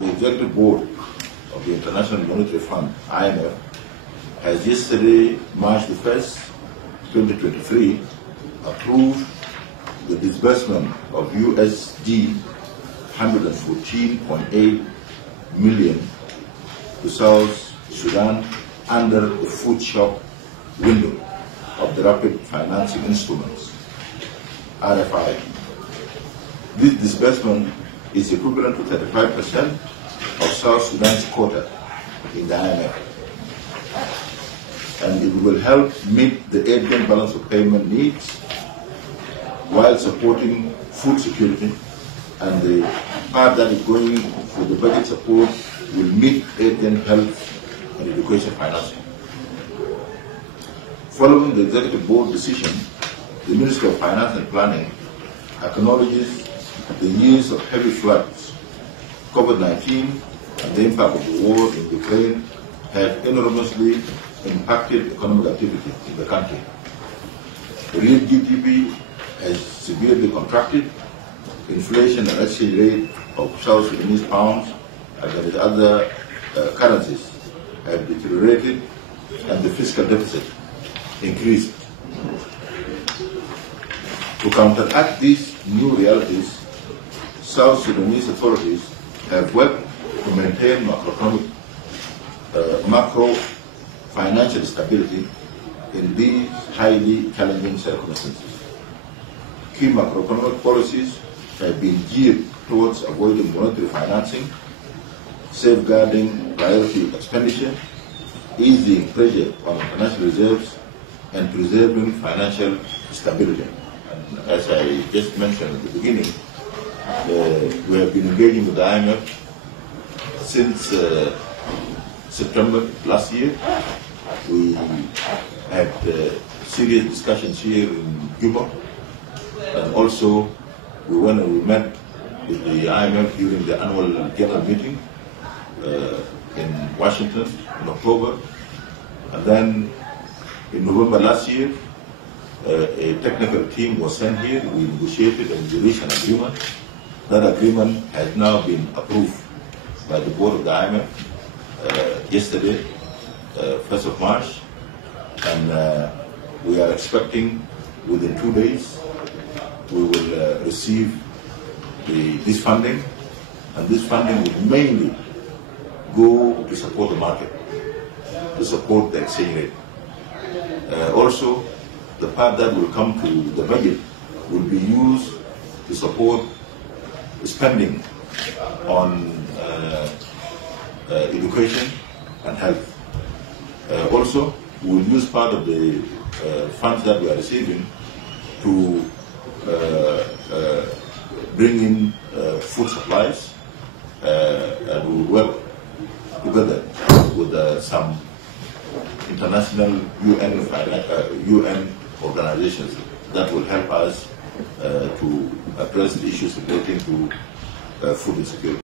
The Executive Board of the International Monetary Fund, IMF, has yesterday, March the 1st, 2023, approved the disbursement of USD 114.8 million to South Sudan under the food shock window of the Rapid Financing Instruments, RFI. This disbursement is equivalent to 35% of South Sudan's quota in the IMF, and it will help meet the urgent balance of payment needs while supporting food security, and the part that is going for the budget support will meet urgent health and education financing. Following the Executive Board decision, the Minister of Finance and Planning acknowledges the years of heavy floods, COVID-19, and the impact of the war in Ukraine have enormously impacted economic activity in the country. The real GDP has severely contracted, inflation and exchange rate of South Sudanese pounds and other currencies have deteriorated, and the fiscal deficit increased. To counteract these new realities, South Sudanese authorities have worked to maintain macro financial stability in these highly challenging circumstances. Key macroeconomic policies have been geared towards avoiding monetary financing, safeguarding priority expenditure, easing pressure on international reserves, and preserving financial stability. And as I just mentioned at the beginning, we have been engaging with the IMF since September last year. We had serious discussions here in Juba, and also we went and we met with the IMF during the annual general meeting in Washington in October. And then in November last year, a technical team was sent here. We negotiated and we reached an agreement. That agreement has now been approved by the board of the IMF yesterday, 1st of March, and we are expecting within 2 days we will receive this funding, and this funding will mainly go to support the market, to support the exchange rate. Also, the part that will come to the budget will be used to support spending on education and health. Also, we will use part of the funds that we are receiving to bring in food supplies, and we will work together with some international UN organizations that will help us to address the issues relating to food insecurity.